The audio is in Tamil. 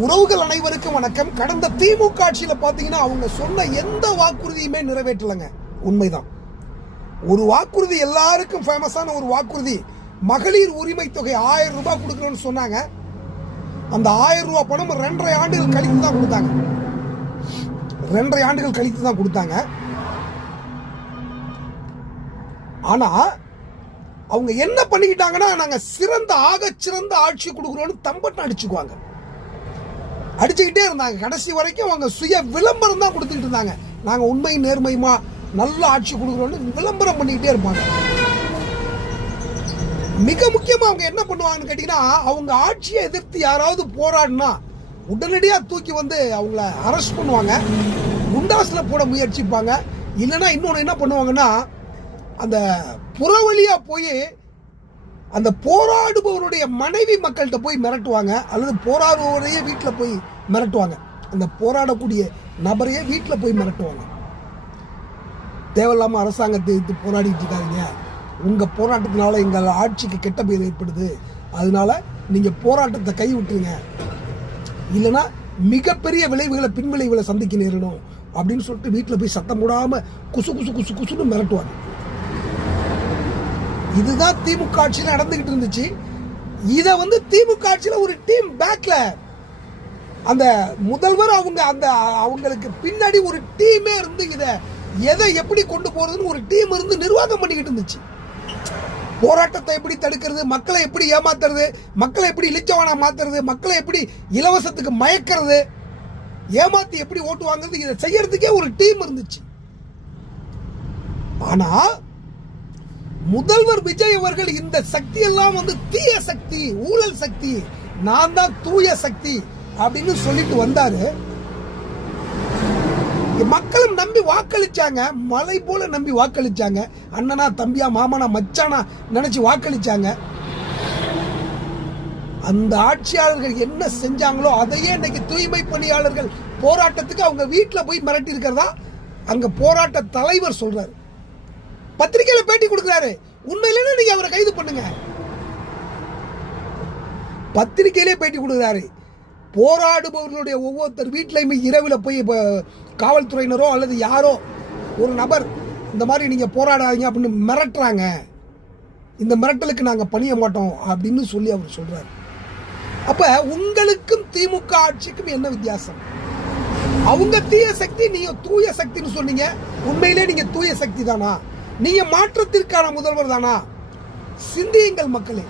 உறவுகள் அனைவருக்கும் வணக்கம். கடந்த திமுக ஆட்சியில் பார்த்தீங்கன்னா அவங்க சொன்ன எந்த வாக்குறுதியுமே நிறைவேற்றலைங்க. உண்மைதான். ஒரு வாக்குறுதி, எல்லாருக்கும் ஃபேமஸான ஒரு வாக்குறுதி, மகளிர் உரிமை தொகை 1000 ரூபாய் கொடுக்கணும்னு சொன்னாங்க. அந்த 1000 ரூபாய் பணம் 2.5 ஆண்டுகள் கழித்து தான் கொடுத்தாங்க. 2.5 ஆண்டுகள் கழித்து தான் கொடுத்தாங்க. ஆனா அவங்க என்ன பண்ணிக்கிட்டாங்கன்னா, நாங்க ஆகச்சிறந்த ஆட்சி கொடுக்குறோம்னு தம்பட்டம் அடிச்சுக்குவாங்க. அடிச்சுக்கிட்டே இருந்தாங்க. கடைசி வரைக்கும் அவங்க சுய விளம்பரம் தான் கொடுத்துக்கிட்டு இருந்தாங்க. நாங்க உண்மை நேர்மையுமா நல்ல ஆட்சி கொடுக்குறோம்னு விளம்பரம் பண்ணிக்கிட்டே இருப்பாங்க. மிக முக்கியமா அவங்க என்ன பண்ணுவாங்கன்னு கேட்டீங்கன்னா, அவங்க ஆட்சியை எதிர்த்து யாராவது போராடினா உடனடியா தூக்கி வந்து அவங்கள அரெஸ்ட் பண்ணுவாங்க, குண்டாஸ்ல போட முயற்சிப்பாங்க. இல்லைன்னா இன்னொன்று என்ன பண்ணுவாங்கன்னா, அந்த புறவழியா போய் அந்த போராடுபவருடைய மனைவி மக்கள்கிட்ட போய் மிரட்டுவாங்க, அல்லது போராடுபவரையே வீட்டில் போய் மிரட்டுவாங்க. அந்த போராடக்கூடிய நபரையே வீட்டில் போய் மிரட்டுவாங்க. தேவையில்லாம அரசாங்கத்தை எதிர்த்து போராடிட்டு இருக்காதீங்க, உங்க போராட்டத்தினால எங்கள் ஆட்சிக்கு கெட்ட பேர் ஏற்படுது, அதனால நீங்க போராட்டத்தை கை விட்டுருங்க, இல்லைன்னா மிகப்பெரிய விளைவுகளை பின்விளைவுகளை சந்திக்க நேரிடும் அப்படின்னு சொல்லிட்டு வீட்டில் போய் சத்தம் போடாம குசு குசு குசு குசுன்னு மிரட்டுவாங்க. இதுதான் திமுக ஆட்சியில் நடந்துகிட்டு இருந்துச்சு. இத வந்து திமுக ஆட்சியில் ஒரு டீம் பேக்ல அந்த முதல்வர் அவங்களுக்கு பின்னாடி ஒரு டீமே இருந்து எதை எப்படி கொண்டு போறதுன்னு ஒரு டீம் இருந்து நிர்வாகம் பண்ணிக்கிட்டு இருந்துச்சு. போராட்டத்தை எப்படி தடுக்கிறது, மக்களை எப்படி ஏமாத்துறது, மக்களை எப்படி இழிச்சவானா மாத்துறது, மக்களை எப்படி இலவசத்துக்கு மயக்கிறது, ஏமாத்தி எப்படி ஓட்டு வாங்குறது, இதை செய்யறதுக்கே ஒரு டீம் இருந்துச்சு. ஆனா முதல்வர் விஜய் அவர்கள் இந்த சக்தி எல்லாம் வந்து தீய சக்தி, ஊழல் சக்தி, நான் தான் தூய சக்தி அப்படின்னு சொல்லிட்டு வந்தாரு. மக்களும் நம்பி வாக்களிச்சாங்க, மலை போல நம்பி வாக்களிச்சாங்க. அண்ணனா தம்பியா மாமனா மச்சானா நினைச்சு வாக்களிச்சாங்க. அந்த ஆட்சியாளர்கள் என்ன செஞ்சாங்களோ அதையே இன்னைக்கு தூய்மை பணியாளர்கள் போராட்டத்துக்கு அவங்க வீட்டில் போய் மிரட்டி இருக்கிறதா அங்க போராட்ட தலைவர் சொல்றாரு. பத்திரிகையில பேட்டி கொடுக்கிறாரு. உண்மையிலே நீங்க அவரை கைது பண்ணுங்க. பத்திரிகையிலே பேட்டி கொடுக்கிறாரு. போராடுபவர்களுடைய ஒவ்வொருத்தர் வீட்டிலையுமே இரவில் போய் காவல்துறையினரோ அல்லது யாரோ ஒரு நபர் இந்த மாதிரி நீங்க போராடாதீங்க அப்படின்னு மிரட்டுறாங்க. இந்த மிரட்டலுக்கு நாங்க பணிய மாட்டோம் அப்படின்னு சொல்லி அவர் சொல்றாரு. அப்ப உங்களுக்கும் திமுக ஆட்சிக்கும் என்ன வித்தியாசம்? அவங்க தீய சக்தி, நீங்க தூய சக்தின்னு சொன்னீங்க. உண்மையிலே நீங்க தூய சக்தி தானா? நீங்க மாற்றத்திற்கான முதல்வர் தானா? சிந்தியுங்கள் மக்களே.